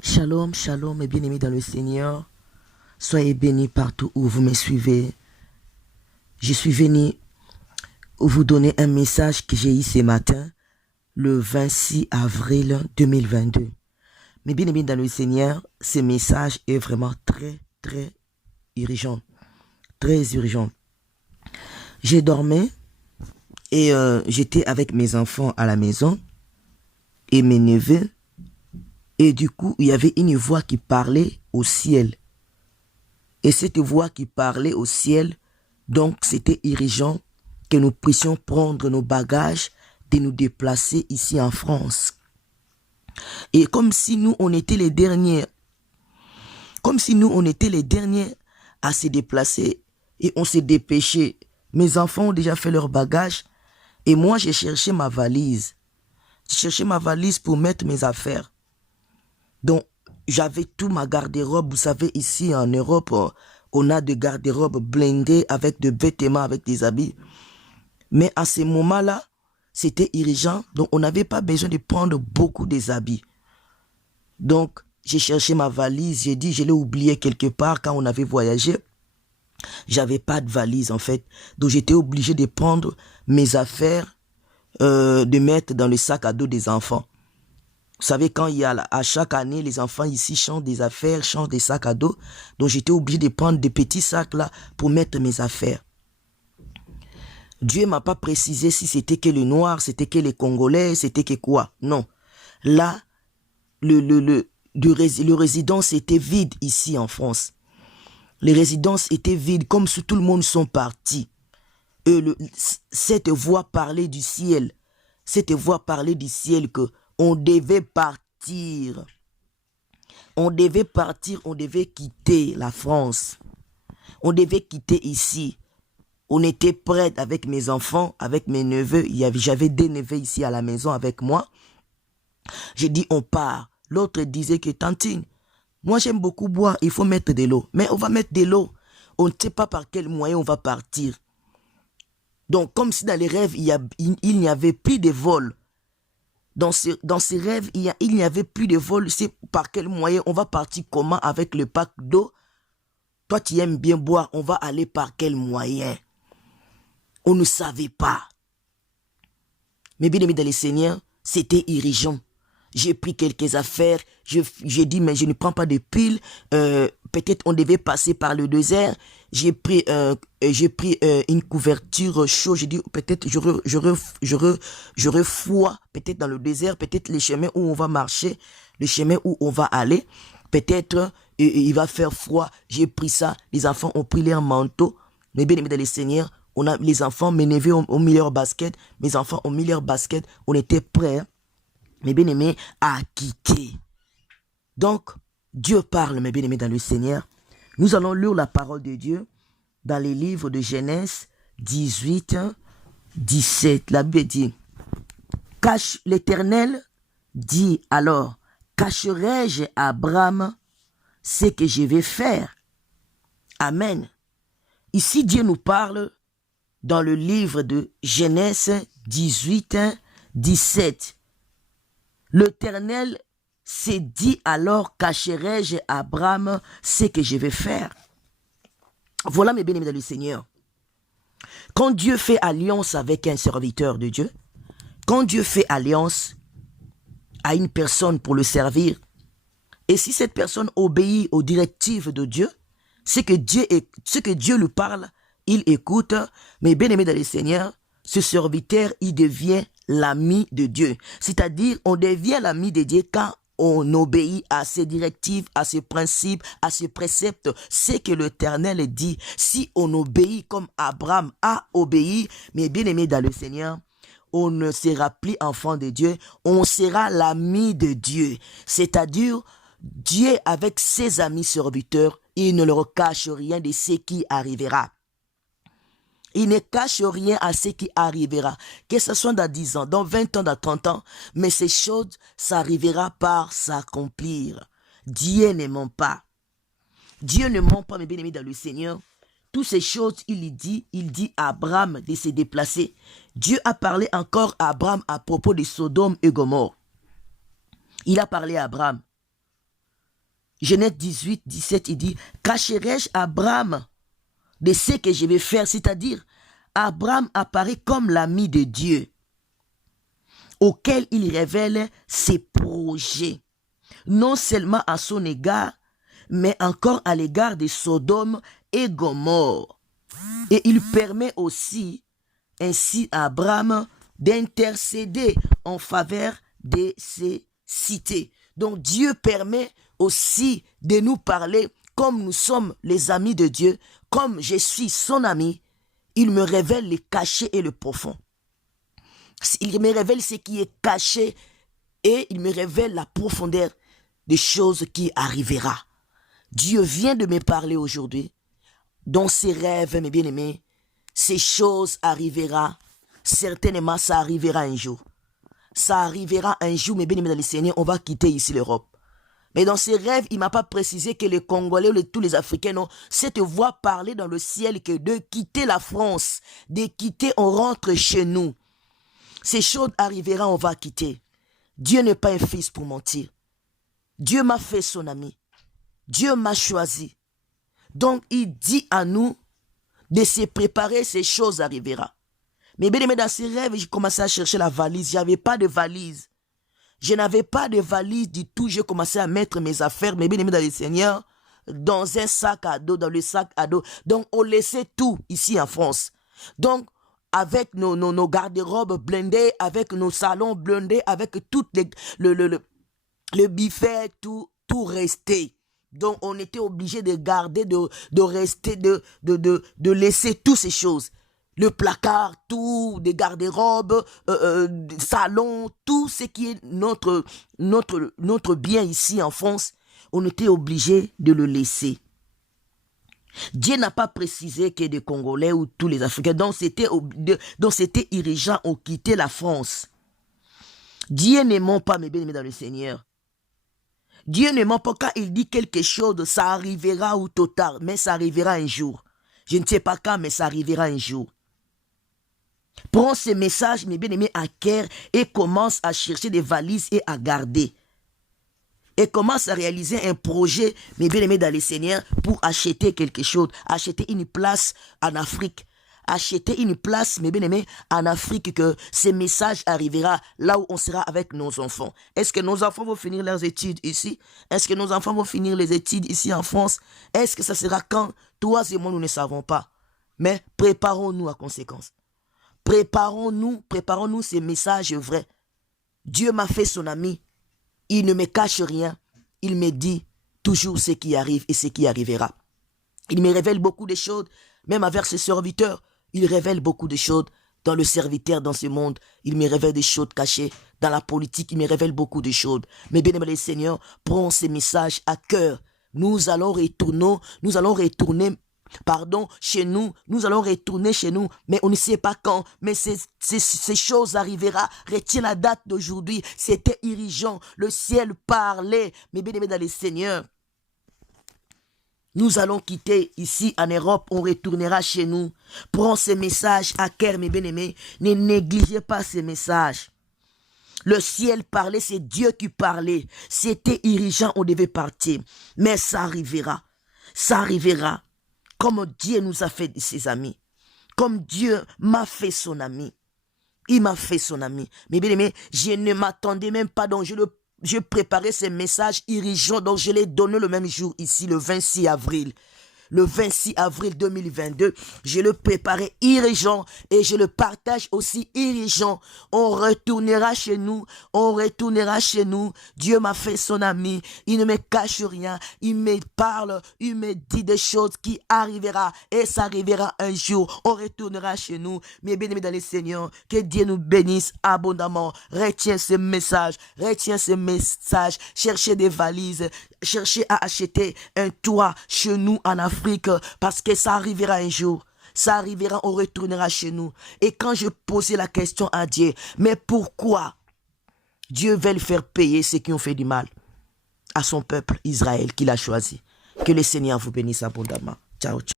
Shalom, shalom, mes bien-aimés dans le Seigneur. Soyez bénis partout où vous me suivez. Je suis venu vous donner un message que j'ai eu ce matin, le 26 avril 2022. Mes bien-aimés dans le Seigneur, ce message est vraiment très urgent. Très urgent. J'ai dormi et j'étais avec mes enfants à la maison et mes neveux. Et du coup, il y avait une voix qui parlait au ciel. Et cette voix qui parlait au ciel, donc c'était urgent que nous puissions prendre nos bagages et nous déplacer ici en France. Et comme si nous, on était les derniers, à se déplacer et on s'est dépêché. Mes enfants ont déjà fait leurs bagages et moi, j'ai cherché ma valise. J'ai cherché ma valise pour mettre mes affaires. Donc, j'avais tout ma garde-robe. Vous savez, ici en Europe, on a des garde-robes blindées avec des vêtements, avec des habits. Mais à ce moment-là, c'était urgent. Donc, on n'avait pas besoin de prendre beaucoup des habits. Donc, j'ai cherché ma valise. J'ai dit, je l'ai oublié quelque part quand on avait voyagé. J'avais pas de valise, en fait. Donc, j'étais obligé de prendre mes affaires, de mettre dans le sac à dos des enfants. Vous savez, quand il y a à chaque année, les enfants ici changent des affaires, changent des sacs à dos. Donc, j'étais obligé de prendre des petits sacs là pour mettre mes affaires. Dieu m'a pas précisé si c'était que les Noirs, c'était que les Congolais, c'était que quoi. Non. Là, le résidence était vide ici en France. Les résidences étaient vides, comme si tout le monde sont partis. Cette voix parlait du ciel. Cette voix parlait du ciel que on devait partir. On devait partir, on devait quitter la France. On devait quitter ici. On était prêts avec mes enfants, avec mes neveux. J'avais des neveux ici à la maison avec moi. J'ai dit on part. L'autre disait que tantine, moi j'aime beaucoup boire, il faut mettre de l'eau. Mais on va mettre de l'eau. On ne sait pas par quel moyen on va partir. Donc comme si dans les rêves, il n'y avait plus de vol. Dans ces rêves, il n'y avait plus de vol. C'est par quel moyen on va partir, comment avec le pack d'eau. Toi, tu aimes bien boire, on va aller par quel moyen? On ne savait pas. Mais bien aimé dans le Seigneur, c'était irrigeant. J'ai pris quelques affaires. J'ai dit, mais je ne prends pas de piles. Peut-être on devait passer par le désert. J'ai pris une couverture chaude. J'ai dit, peut-être j'aurai froid. Peut-être dans le désert. Peut-être les chemins où on va marcher. Le chemin où on va aller. Peut-être il va faire froid. J'ai pris ça. Les enfants ont pris leur manteau. Mais bien aimé dans le Seigneur, les enfants, mes neveux ont mis leur basket. Mes enfants ont mis leur basket. On était prêts. Mes bien-aimés, à quitter. Donc, Dieu parle, mes bien-aimés, dans le Seigneur. Nous allons lire la parole de Dieu dans les livres de Genèse 18, 17. La Bible dit, l'Éternel dit alors, cacherai-je à Abraham ce que je vais faire? Amen. Ici, Dieu nous parle dans le livre de Genèse 18, 17. L'Éternel s'est dit alors, cacherai-je à Abraham ce que je vais faire? Voilà mes bien-aimés dans le Seigneur. Quand Dieu fait alliance avec un serviteur de Dieu, quand Dieu fait alliance à une personne pour le servir, et si cette personne obéit aux directives de Dieu, ce que Dieu lui parle, il écoute. Mais bien-aimés dans le Seigneur, ce serviteur, il devient l'ami de Dieu. C'est-à-dire, on devient l'ami de Dieu quand on obéit à ses directives, à ses principes, à ses préceptes. C'est que l'Éternel dit, si on obéit comme Abraham a obéi, mais bien aimé dans le Seigneur, on ne sera plus enfant de Dieu, on sera l'ami de Dieu. C'est-à-dire, Dieu avec ses amis serviteurs, il ne leur cache rien de ce qui arrivera. Il ne cache rien à ce qui arrivera. Que ce soit dans 10 ans, dans 20 ans, dans 30 ans. Mais ces choses, ça arrivera par s'accomplir. Dieu ne ment pas. Dieu ne ment pas, mes bien-aimés dans le Seigneur. Toutes ces choses, il dit à Abraham de se déplacer. Dieu a parlé encore à Abraham à propos de Sodome et Gomorrhe. Il a parlé à Abraham. Genèse 18, 17, il dit, cacherai-je Abraham de ce que je vais faire, c'est-à-dire, Abraham apparaît comme l'ami de Dieu, auquel il révèle ses projets, non seulement à son égard, mais encore à l'égard de Sodome et Gomorrhe. Et il permet aussi ainsi à Abraham d'intercéder en faveur de ces cités. Donc Dieu permet aussi de nous parler comme nous sommes les amis de Dieu, comme je suis son ami. Il me révèle le caché et le profond. Il me révèle ce qui est caché et il me révèle la profondeur des choses qui arrivera. Dieu vient de me parler aujourd'hui. Dans ses rêves, mes bien-aimés, ces choses arriveront. Certainement, ça arrivera un jour. Ça arrivera un jour, mes bien-aimés dans le Seigneur, on va quitter ici l'Europe. Mais dans ses rêves, il ne m'a pas précisé que les Congolais ou tous les Africains ont cette voix parler dans le ciel que de quitter la France, de quitter, on rentre chez nous. Ces choses arriveront, on va quitter. Dieu n'est pas un fils pour mentir. Dieu m'a fait son ami. Dieu m'a choisi. Donc, il dit à nous de se préparer, ces choses arriveront. Mais bien aimé, dans ces rêves, j'ai commencé à chercher la valise. Je n'avais pas de valise. Je n'avais pas de valise du tout. J'ai commencé à mettre mes affaires, mes bien aimés dans le Seigneur, dans un sac à dos, dans le sac à dos. Donc, on laissait tout ici en France. Donc, avec nos garde-robes blindés, avec nos salons blindés, avec tout le buffet, tout restait. Donc, on était obligé de garder, de rester, de laisser toutes ces choses. Le placard, tout, des garde-robes, salon, tout ce qui est notre bien ici en France, on était obligé de le laisser. Dieu n'a pas précisé que des Congolais ou tous les Africains, dont c'était irrigeant, ont quitté la France. Dieu ne ment pas, mes bien-aimés dans le Seigneur. Dieu ne ment pas quand il dit quelque chose, ça arrivera ou tôt tard, mais ça arrivera un jour. Je ne sais pas quand, mais ça arrivera un jour. Prends ce message, mes bien-aimés, à cœur et commence à chercher des valises et à garder. Et commence à réaliser un projet, mes bien-aimés dans le Seigneur, pour acheter quelque chose, acheter une place en Afrique. Acheter une place, mes bien-aimés, en Afrique, que ce message arrivera là où on sera avec nos enfants. Est-ce que nos enfants vont finir leurs études ici? Est-ce que nos enfants vont finir les études ici en France? Est-ce que ça sera quand? Toi et moi, nous ne savons pas. Mais préparons-nous à conséquence. Préparons-nous ces messages vrais. Dieu m'a fait son ami. Il ne me cache rien. Il me dit toujours ce qui arrive et ce qui arrivera. Il me révèle beaucoup de choses, même avec ses serviteurs. Il révèle beaucoup de choses dans le serviteur, dans ce monde. Il me révèle des choses cachées. Dans la politique, il me révèle beaucoup de choses. Mais bien aimé Seigneur, prends ces messages à cœur. Nous allons retourner chez nous. Nous allons retourner chez nous. Mais on ne sait pas quand. Mais ces choses arriveront. Retiens la date d'aujourd'hui. C'était irrigeant. Le ciel parlait. Mais bien aimé dans le Seigneur, nous allons quitter ici en Europe, on retournera chez nous. Prends ces messages à cœur, mes bien-aimés. Ne négligez pas ces messages. Le ciel parlait, c'est Dieu qui parlait. C'était irrigeant, on devait partir. Mais ça arrivera. Ça arrivera. Comme Dieu nous a fait ses amis. Comme Dieu m'a fait son ami. Il m'a fait son ami. Mais bien aimé, je ne m'attendais même pas, donc je préparais ces messages irrigeants, donc je l'ai donné le même jour ici, le 26 avril. Le 26 avril 2022, je le préparais irrigeant et je le partage aussi irrigeant. On retournera chez nous, on retournera chez nous. Dieu m'a fait son ami, il ne me cache rien, il me parle, il me dit des choses qui arriveront et ça arrivera un jour. On retournera chez nous. Mes bien-aimés dans le Seigneur, que Dieu nous bénisse abondamment. Retiens ce message, cherchez des valises, cherchez à acheter un toit chez nous en Afrique. Parce que ça arrivera un jour. Ça arrivera, on retournera chez nous. Et quand je posais la question à Dieu, mais pourquoi Dieu veut le faire payer ceux qui ont fait du mal à son peuple Israël qu'il a choisi? Que le Seigneur vous bénisse abondamment. Ciao, ciao.